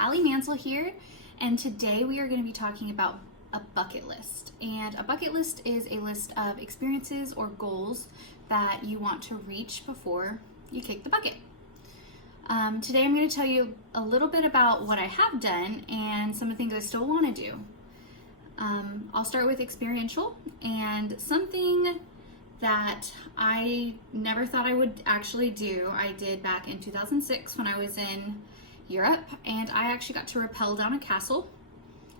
Allie Mansell here, and today we are going to be talking about a bucket list. And a bucket list is a list of experiences or goals that you want to reach before you kick the bucket. Today I'm going to tell you a little bit about what I have done and some of the things I still want to do. I'll start with experiential, and something that I never thought I would actually do, I did back in 2006 when I was in Europe, and I actually got to rappel down a castle.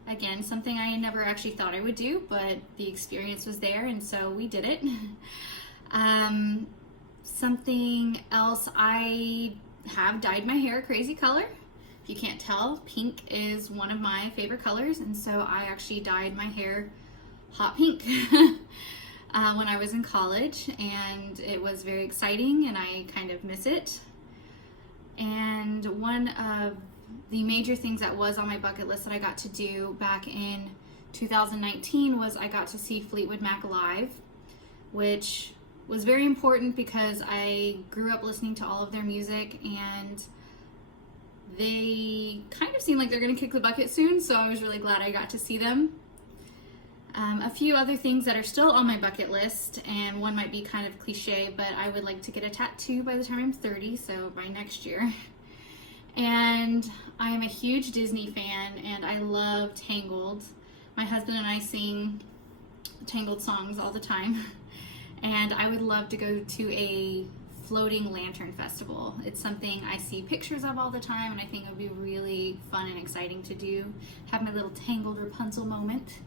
Again, something I never actually thought I would do, but the experience was there, and so we did it. Something else, I have dyed my hair a crazy color. If you can't tell, pink is one of my favorite colors, and so I actually dyed my hair hot pink when I was in college, and it was very exciting, and I kind of miss it. And one of the major things that was on my bucket list that I got to do back in 2019 was I got to see Fleetwood Mac live, which was very important because I grew up listening to all of their music, and they kind of seem like they're going to kick the bucket soon, so I was really glad I got to see them. A few other things that are still on my bucket list, and one might be kind of cliche, but I would like to get a tattoo by the time I'm 30, so by next year. And I am a huge Disney fan, and I love Tangled. My husband and I sing Tangled songs all the time, and I would love to go to a floating lantern festival. It's something I see pictures of all the time, and I think it would be really fun and exciting to do. Have my little Tangled Rapunzel moment.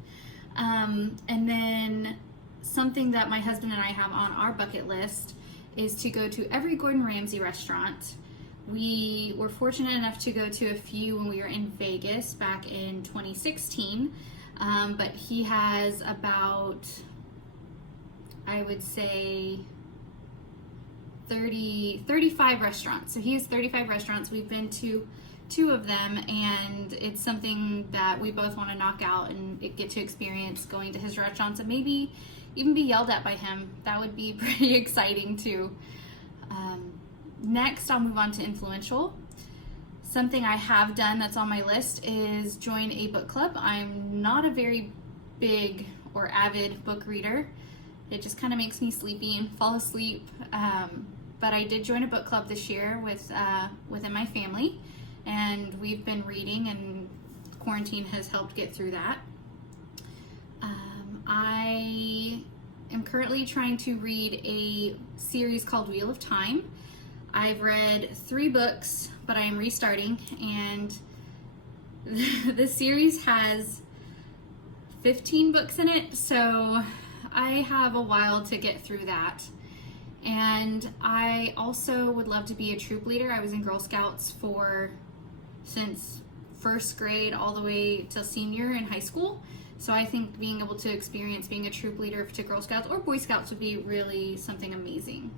And then something that my husband and I have on our bucket list is to go to every Gordon Ramsay restaurant. We were fortunate enough to go to a few when we were in Vegas back in 2016, but he has about, I would say, 35 restaurants. So he has 35 restaurants. We've been to 2 of them, and it's something that we both want to knock out and get to experience going to his restaurants and maybe even be yelled at by him. That would be pretty exciting too. Next, I'll move on to influential. Something I have done that's on my list is join a book club. I'm not a very big or avid book reader. It just kind of makes me sleepy and fall asleep. But I did join a book club this year within my family, and we've been reading, and quarantine has helped get through that. I am currently trying to read a series called Wheel of Time. I've read 3 books, but I am restarting, and the series has 15 books in it, so I have a while to get through that. And I also would love to be a troop leader. I was in Girl Scouts since first grade all the way till senior in high school. So I think being able to experience being a troop leader to Girl Scouts or Boy Scouts would be really something amazing.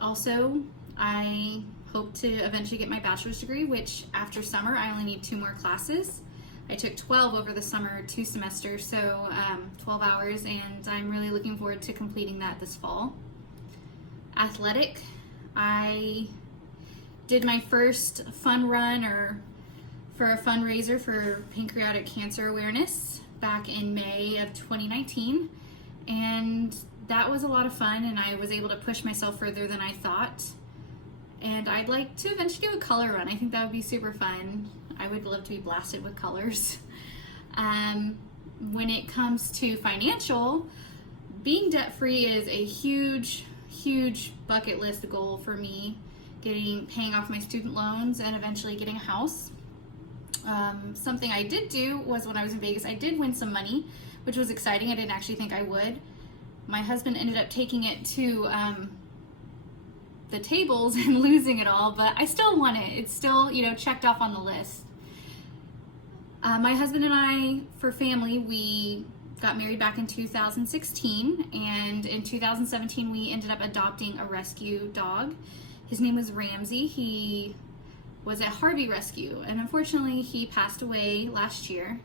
Also, I hope to eventually get my bachelor's degree, which after summer I only need 2 more classes. I took 12 over the summer, 2 semesters, so 12 hours, and I'm really looking forward to completing that this fall. Athletic, I did my first fun run for a fundraiser for pancreatic cancer awareness back in May of 2019, and that was a lot of fun, and I was able to push myself further than I thought. And I'd like to eventually do a color run. I think that would be super fun. I would love to be blasted with colors. When it comes to financial, being debt-free is a huge bucket list goal for me. Paying off my student loans and eventually getting a house. Something I did do was when I was in Vegas, I did win some money, which was exciting. I didn't actually think I would. My husband ended up taking it to the tables and losing it all, but I still won it. It's still, checked off on the list. My husband and I, for family, we got married back in 2016, and in 2017 we ended up adopting a rescue dog. His name was Ramsey. He was at Harvey Rescue, and unfortunately he passed away last year.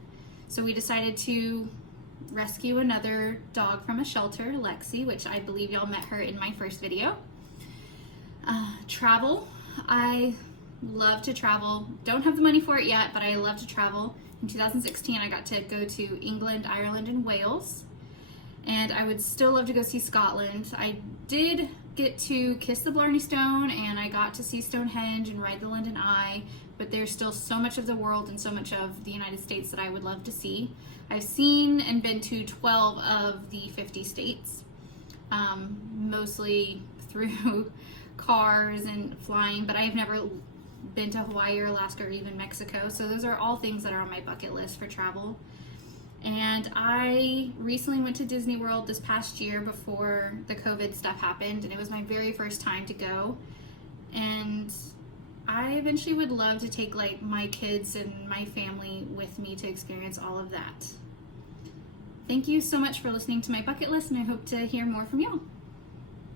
So we decided to rescue another dog from a shelter, Lexi, which I believe y'all met her in my first video. Travel. I love to travel. Don't have the money for it yet, but I love to travel. In 2016, I got to go to England, Ireland, and Wales. And I would still love to go see Scotland. I did get to kiss the Blarney Stone, and I got to see Stonehenge and ride the London Eye, but there's still so much of the world and so much of the United States that I would love to see. I've seen and been to 12 of the 50 states, mostly through cars and flying, but I've never been to Hawaii or Alaska or even Mexico, so those are all things that are on my bucket list for travel. And I recently went to Disney World this past year before the COVID stuff happened, and it was my very first time to go. And I eventually would love to take like my kids and my family with me to experience all of that. Thank you so much for listening to my bucket list, and I hope to hear more from y'all.